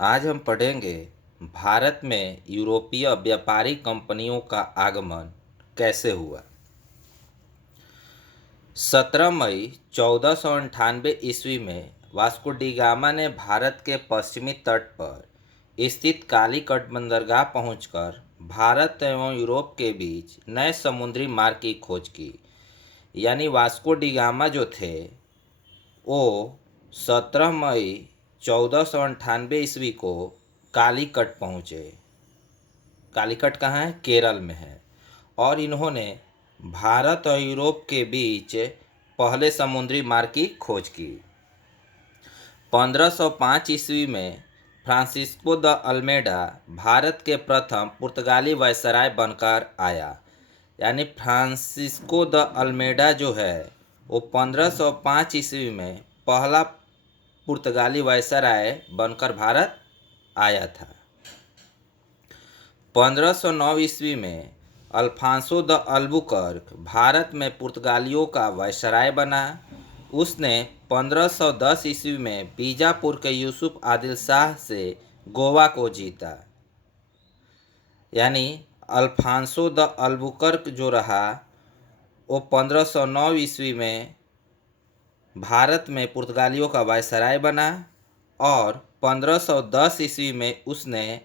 आज हम पढ़ेंगे भारत में यूरोपीय व्यापारी कंपनियों का आगमन कैसे हुआ। 17 मई 1498 ईस्वी में वास्को डी गामा ने भारत के पश्चिमी तट पर स्थित कालीकट बंदरगाह पहुंचकर भारत एवं यूरोप के बीच नए समुद्री मार्ग की खोज की। यानी वास्को डी गामा जो थे वो 17 मई 1498 ईस्वी को कालीकट पहुँचे। कालीकट कहाँ है? केरल में है। और इन्होंने भारत और यूरोप के बीच पहले समुद्री मार्ग की खोज की। 1505 ईस्वी में फ्रांसिस्को द अल्मेडा भारत के प्रथम पुर्तगाली वायसराय बनकर आया। यानी फ्रांसिस्को द अल्मेडा जो है वो 1505 ईस्वी में पहला पुर्तगाली वायसराय बनकर भारत आया था। 1509 ईस्वी में अल्फांसो द अल्बुकर्क भारत में पुर्तगालियों का वायसराय बना। उसने 1510 ईस्वी में बीजापुर के यूसुफ आदिल शाह से गोवा को जीता। यानी अल्फांसो द अल्बुकर्क जो रहा वो 1509 ईस्वी में भारत में पुर्तगालियों का वायसराय बना और 1510 ईस्वी में उसने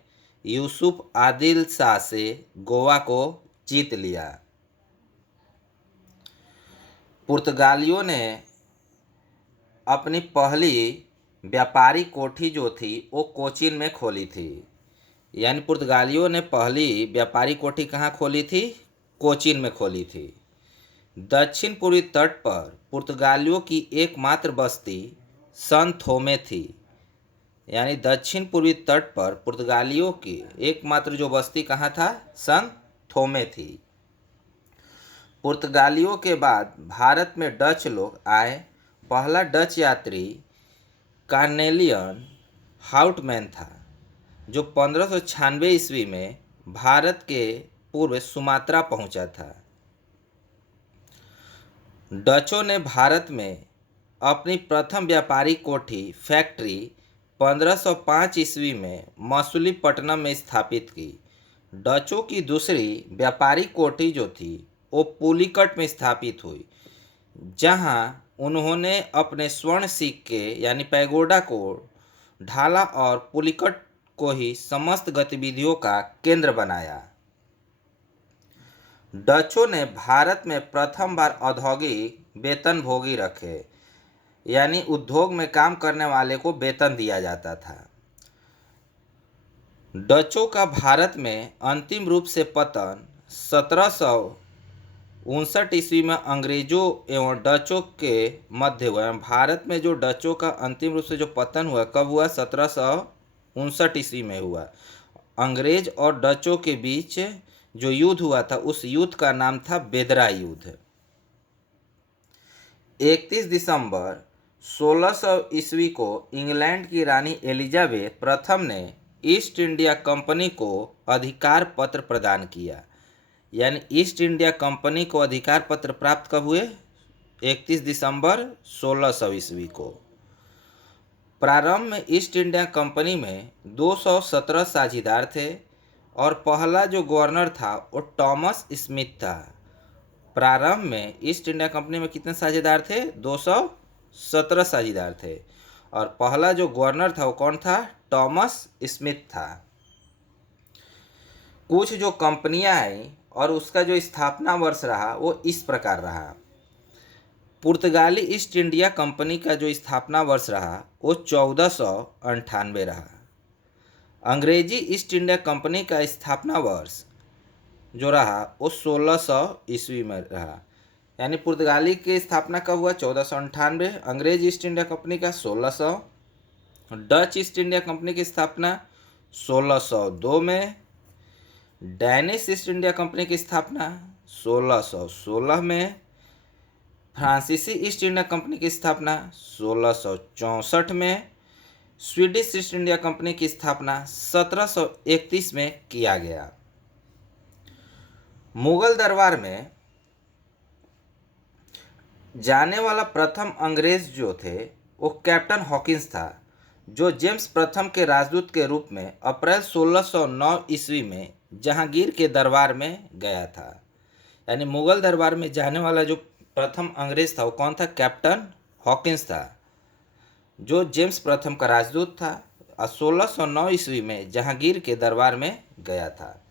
यूसुफ आदिल शाह से गोवा को जीत लिया। पुर्तगालियों ने अपनी पहली व्यापारी कोठी जो थी वो कोचीन में खोली थी। यानी पुर्तगालियों ने पहली व्यापारी कोठी कहाँ खोली थी? कोचीन में खोली थी। दक्षिण पूर्वी तट पर पुर्तगालियों की एकमात्र बस्ती सन थोमे थी। यानी दक्षिण पूर्वी तट पर पुर्तगालियों की एकमात्र जो बस्ती कहाँ था? सन थोमे थी। पुर्तगालियों के बाद भारत में डच लोग आए। पहला डच यात्री कार्नेलियन हाउटमैन था जो 1596 ईस्वी में भारत के पूर्व सुमात्रा पहुंचा था। डचों ने भारत में अपनी प्रथम व्यापारी कोठी फैक्ट्री 1505 ईस्वी में मसूलीपट्टनम में स्थापित की। डचों की दूसरी व्यापारी कोठी जो थी वो पुलिकट में स्थापित हुई, जहां उन्होंने अपने स्वर्ण सिक्के यानी पैगोडा को ढाला और पुलिकट को ही समस्त गतिविधियों का केंद्र बनाया। डचों ने भारत में प्रथम बार औद्योगिक वेतनभोगी रखे। यानी उद्योग में काम करने वाले को वेतन दिया जाता था। डचों का भारत में अंतिम रूप से पतन 1759 ईस्वी में अंग्रेजों एवं डचों के मध्य हुआ। भारत में जो डचों का अंतिम रूप से जो पतन हुआ कब हुआ? 1759 ईस्वी में हुआ। अंग्रेज और डचों के बीच जो युद्ध हुआ था उस युद्ध का नाम था बेदरा युद्ध। 31 दिसंबर 1600 ईस्वी को इंग्लैंड की रानी एलिजाबेथ प्रथम ने ईस्ट इंडिया कंपनी को अधिकार पत्र प्रदान किया। यानी ईस्ट इंडिया कंपनी को अधिकार पत्र प्राप्त कब हुए? 31 दिसंबर 1600 ईस्वी को। प्रारंभ में ईस्ट इंडिया कंपनी में 217 साझेदार थे और पहला जो गवर्नर था वो टॉमस स्मिथ था। प्रारंभ में ईस्ट इंडिया कंपनी में कितने साझेदार थे? 217 साझेदार थे और पहला जो गवर्नर था वो कौन था? टॉमस स्मिथ था। कुछ जो कंपनियां आई और उसका जो स्थापना वर्ष रहा वो इस प्रकार रहा। पुर्तगाली ईस्ट इंडिया कंपनी का जो स्थापना वर्ष रहा वो 1498 रहा। अंग्रेजी ईस्ट इंडिया कंपनी का स्थापना वर्ष जो रहा वो 1600 ईस्वी में रहा। यानी पुर्तगाली की स्थापना कब हुआ? 1498। अंग्रेज ईस्ट इंडिया कंपनी का 1600। डच ईस्ट इंडिया कंपनी की स्थापना 1602 में। डैनिश ईस्ट इंडिया कंपनी की स्थापना 1616 में। फ्रांसीसी ईस्ट इंडिया कंपनी की स्थापना 1664 में। स्वीडिश ईस्ट इंडिया कंपनी की स्थापना 1731 में किया गया। मुगल दरबार में जाने वाला प्रथम अंग्रेज जो थे वो कैप्टन हॉकिंस था, जो जेम्स प्रथम के राजदूत के रूप में अप्रैल 1609 ईस्वी में जहांगीर के दरबार में गया था। यानी मुगल दरबार में जाने वाला जो प्रथम अंग्रेज था वो कौन था? कैप्टन हॉकिंस था, जो जेम्स प्रथम का राजदूत था और 1609 ईस्वी में जहांगीर के दरबार में गया था।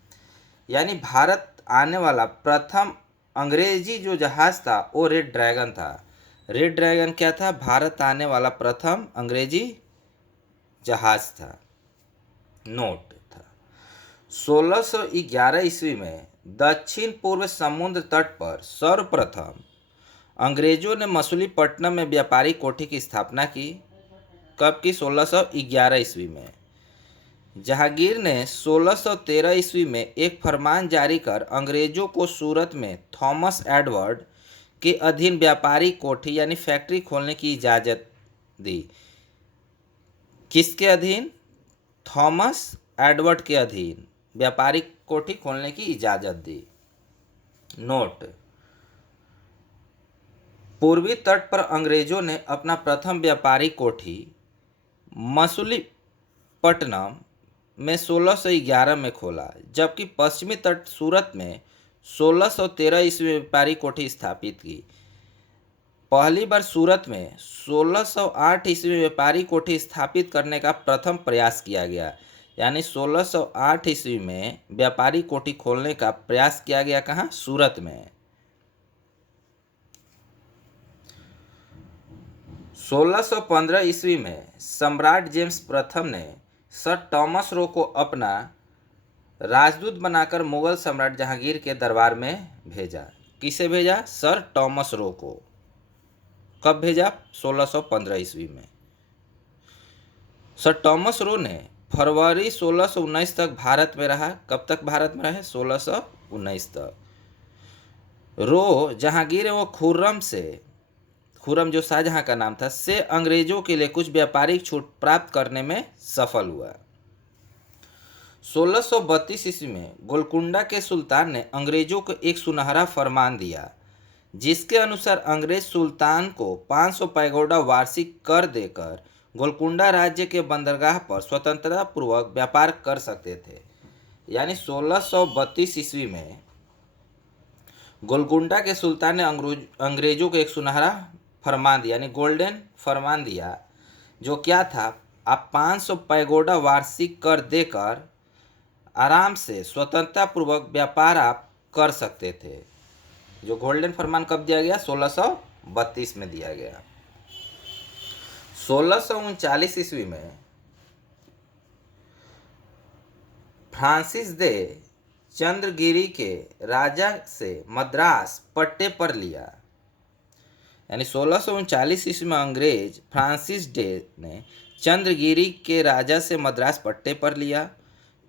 यानी भारत आने वाला प्रथम अंग्रेजी जो जहाज था वो रेड ड्रैगन था। रेड ड्रैगन क्या था? भारत आने वाला प्रथम अंग्रेजी जहाज था। नोट था 1611 ईस्वी में दक्षिण पूर्व समुद्र तट पर सर्वप्रथम अंग्रेजों ने मछलीपट्टनम में व्यापारी कोठी की स्थापना की। कब की? 1611 ईस्वी में। जहांगीर ने 1613 ईस्वी में एक फरमान जारी कर अंग्रेजों को सूरत में थॉमस एडवर्ड के अधीन व्यापारी कोठी यानी फैक्ट्री खोलने की इजाज़त दी। किसके अधीन? थॉमस एडवर्ड के अधीन व्यापारिक कोठी खोलने की इजाज़त दी। नोट पूर्वी तट पर अंग्रेजों ने अपना प्रथम व्यापारी कोठी मछलीपट्टनम में 1611 में खोला, जबकि पश्चिमी तट सूरत में 1613 ईस्वी में व्यापारी कोठी स्थापित की। पहली बार सूरत में 1608 ईस्वी में व्यापारी कोठी स्थापित करने का प्रथम प्रयास किया गया। यानी 1608 ईस्वी में व्यापारी कोठी खोलने का प्रयास किया गया। कहाँ? सूरत में। 1615 ईस्वी में सम्राट जेम्स प्रथम ने सर टॉमस रो को अपना राजदूत बनाकर मुगल सम्राट जहांगीर के दरबार में भेजा। किसे भेजा? सर टॉमस रो को। कब भेजा? 1615 ईस्वी में। सर टॉमस रो ने फरवरी 1619 तक भारत में रहा। कब तक भारत में रहे? 1619 तक। रो जहांगीर एवं खुर्रम जो शाहजहां का नाम था से अंग्रेजों के लिए कुछ व्यापारिक छूट प्राप्त करने में सफल हुआ। 1632 ईस्वी में गोलकुंडा के सुल्तान ने अंग्रेजों को एक सुनहरा फरमान दिया, जिसके अनुसार अंग्रेज सुल्तान को 500 पैगोडा वार्षिक कर देकर गोलकुंडा राज्य के बंदरगाह पर स्वतंत्रता पूर्वक व्यापार कर सकते थे। यानी 1632 ईस्वी में गोलकुंडा के सुल्तान ने अंग्रेजों को एक सुनहरा फरमान दिया, यानी गोल्डन फरमान दिया, जो क्या था? आप 500 पैगोडा वार्षिक कर देकर आराम से स्वतंत्रता पूर्वक व्यापार आप कर सकते थे। जो गोल्डन फरमान कब दिया गया? 1632 में दिया गया। 1639 ईस्वी में फ्रांसिस दे चंद्रगिरी के राजा से मद्रास पट्टे पर लिया। यानी 1639 ईस्वी में अंग्रेज फ्रांसिस डे ने चंद्रगिरी के राजा से मद्रास पट्टे पर लिया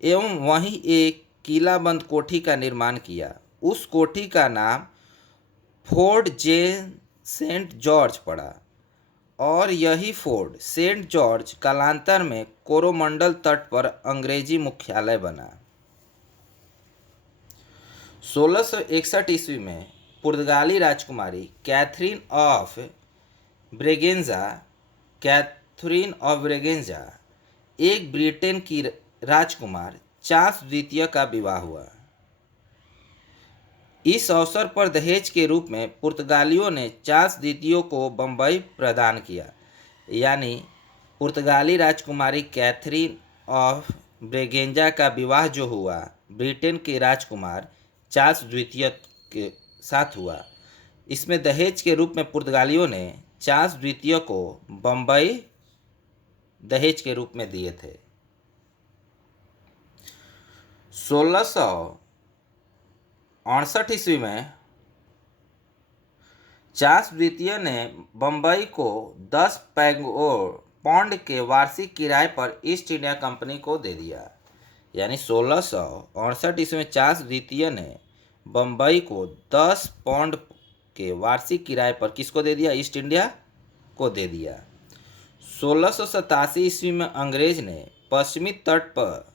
एवं वहीं एक किलाबंद कोठी का निर्माण किया। उस कोठी का नाम फोर्ट सेंट जॉर्ज पड़ा और यही फोर्ट सेंट जॉर्ज कालांतर में कोरोमंडल तट पर अंग्रेजी मुख्यालय बना। 1661 ईस्वी में पुर्तगाली राजकुमारी कैथरीन ऑफ ब्रेगेंजा एक ब्रिटेन की राजकुमार चार्ल्स द्वितीय का विवाह हुआ। इस अवसर पर दहेज के रूप में पुर्तगालियों ने चार्ल्स द्वितीय को बम्बई प्रदान किया। यानी पुर्तगाली राजकुमारी कैथरीन ऑफ ब्रेगेंजा का विवाह जो हुआ ब्रिटेन के राजकुमार चार्ल्स द्वितीय के साथ हुआ। इसमें दहेज के रूप में पुर्तगालियों ने चार्ल्स द्वितीय को बम्बई दहेज के रूप में दिए थे। 1668 ईस्वी में चार्ल्स द्वितीय ने बम्बई को 10 पाउंड के वार्षिक किराए पर ईस्ट इंडिया कंपनी को दे दिया। यानी 1668 ईस्वी में चार्ल्स द्वितीय ने बम्बई को 10 पाउंड के वार्षिक किराए पर किसको दे दिया? ईस्ट इंडिया को दे दिया। 1687 ईस्वी में अंग्रेज ने पश्चिमी तट पर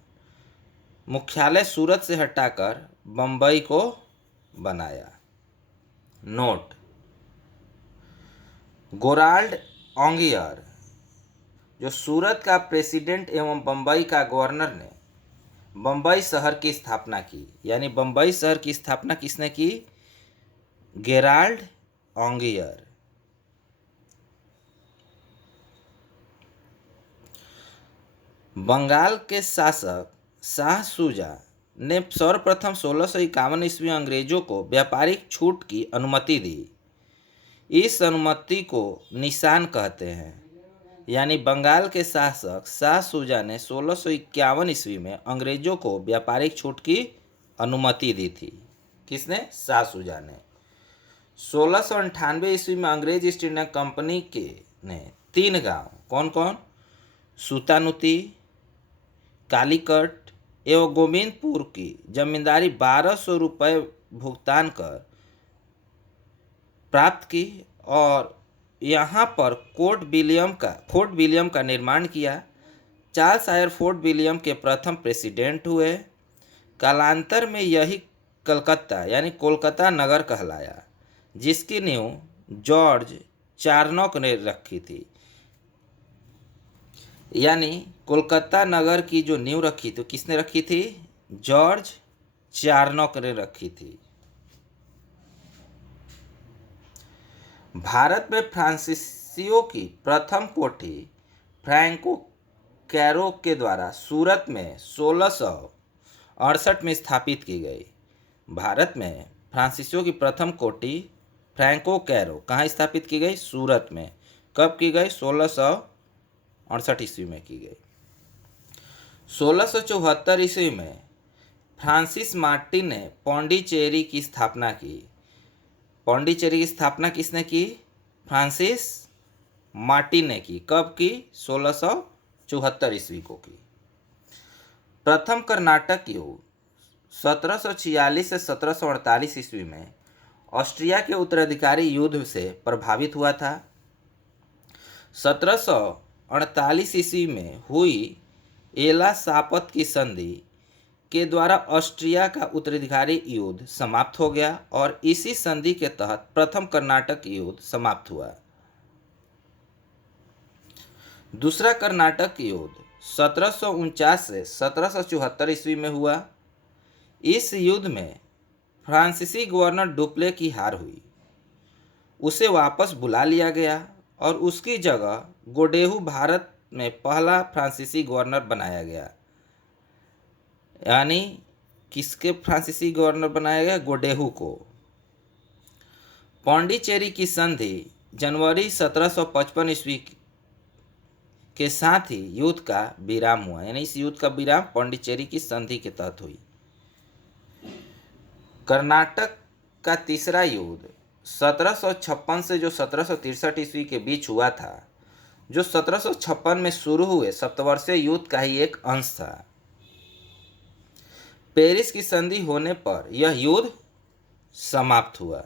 मुख्यालय सूरत से हटाकर बम्बई को बनाया। नोट गोराल्ड ऑंगियर जो सूरत का प्रेसिडेंट एवं बम्बई का गवर्नर ने बम्बई शहर की स्थापना की। यानी बम्बई शहर की स्थापना किसने की? गेराल्ड ऑन्गियर। बंगाल के शासक शाह शुजा ने सर्वप्रथम 1651 ईस्वी में अंग्रेजों को व्यापारिक छूट की अनुमति दी। इस अनुमति को निशान कहते हैं। यानी बंगाल के शासक शाह शुजा ने 1651 ईस्वी में अंग्रेजों को व्यापारिक छूट की अनुमति दी थी। किसने? शाह शुजा ने। 1698 ईस्वी में अंग्रेज ईस्ट इंडिया कंपनी के ने 3 गांव, कौन कौन? सूतानुती, कालीकट एवं गोविंदपुर की जमींदारी 1200 रुपये भुगतान कर प्राप्त की और यहाँ पर फोर्ट विलियम का निर्माण किया। चार्ल्स आयर फोर्ट विलियम के प्रथम प्रेसिडेंट हुए। कालांतर में यही कलकत्ता यानी कोलकाता नगर कहलाया, जिसकी नींव जॉर्ज चारनॉक ने रखी थी। यानी कोलकाता नगर की जो नींव रखी तो किसने रखी थी? जॉर्ज चारनॉक ने रखी थी। भारत में फ्रांसीसियों की प्रथम कोठी फ्रैंको कैरो के द्वारा सूरत में 1668 में स्थापित की गई। भारत में फ्रांसीसियों की प्रथम कोठी फ्रैंको कैरो कहाँ स्थापित की गई? सूरत में। कब की गई? 1668 ईस्वी में की गई। 1674 ईस्वी में फ्रांसिस मार्टिन ने पौंडीचेरी की स्थापना की। पौंडीचेरी की स्थापना किसने की? फ्रांसिस मार्टिन ने की। कब की? 1674 ईस्वी को की। प्रथम कर्नाटक युद्ध 1746 से 1748 ईस्वी में ऑस्ट्रिया के उत्तराधिकारी युद्ध से प्रभावित हुआ था। 1748 ईस्वी में हुई एला सापत की संधि के द्वारा ऑस्ट्रिया का उत्तराधिकारी युद्ध समाप्त हो गया और इसी संधि के तहत प्रथम कर्नाटक युद्ध समाप्त हुआ। दूसरा कर्नाटक युद्ध 1749 से 1774 ईस्वी में हुआ। इस युद्ध में फ्रांसीसी गवर्नर डुप्ले की हार हुई। उसे वापस बुला लिया गया और उसकी जगह गोडेहू भारत में पहला फ्रांसीसी गवर्नर बनाया गया। यानी किसके फ्रांसीसी गवर्नर बनाया गया? गोडेहू को। पौंडीचेरी की संधि जनवरी 1755 ईस्वी के साथ ही युद्ध का विराम हुआ। यानी इस युद्ध का विराम पौंडीचेरी की संधि के तहत हुई। कर्नाटक का तीसरा युद्ध 1756 से जो 1763 ईस्वी के बीच हुआ था, जो 1756 में शुरू हुए सप्तवर्षीय युद्ध का ही एक अंश था। पेरिस की संधि होने पर यह युद्ध समाप्त हुआ।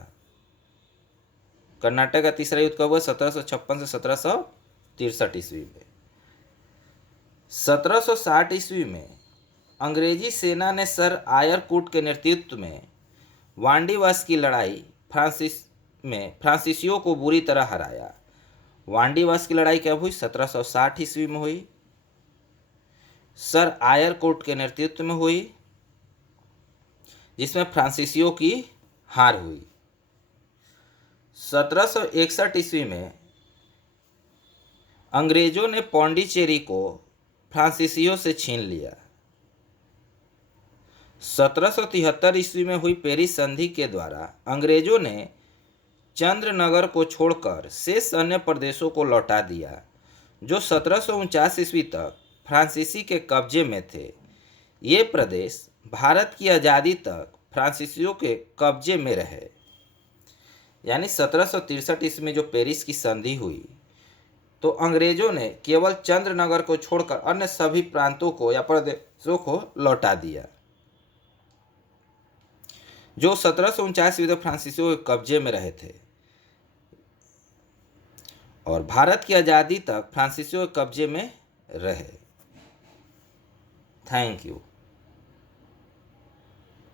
कर्नाटक का तीसरा युद्ध कब हुआ? 1756 से 1763 ईस्वी में। 1760 ईस्वी में अंग्रेजी सेना ने सर आयरकुट के नेतृत्व में वांडीवास की लड़ाई फ्रांसीसियों को बुरी तरह हराया। वांडीवास की लड़ाई कब हुई? 1760 ईस्वी में हुई। सर आयरकुट के नेतृत्व में हुई, जिसमें फ्रांसीसियों की हार हुई। 1761 ईस्वी में अंग्रेजों ने पौंडीचेरी को फ्रांसीसियों से छीन लिया। 1773 ईस्वी में हुई पेरिस संधि के द्वारा अंग्रेजों ने चंद्रनगर को छोड़कर शेष अन्य प्रदेशों को लौटा दिया, जो 1749 ईस्वी तक फ्रांसीसी के कब्जे में थे। ये प्रदेश भारत की आज़ादी तक फ्रांसीसियों के कब्जे में रहे। यानी 1763 ईस्वी में जो पेरिस की संधि हुई तो अंग्रेजों ने केवल चंद्रनगर को छोड़कर अन्य सभी प्रांतों को या प्रदेशों को लौटा दिया, जो 1749 ईस्वी तक फ्रांसीसियों के कब्जे में रहे थे और भारत की आज़ादी तक फ्रांसीसियों के कब्जे में रहे। Thank you.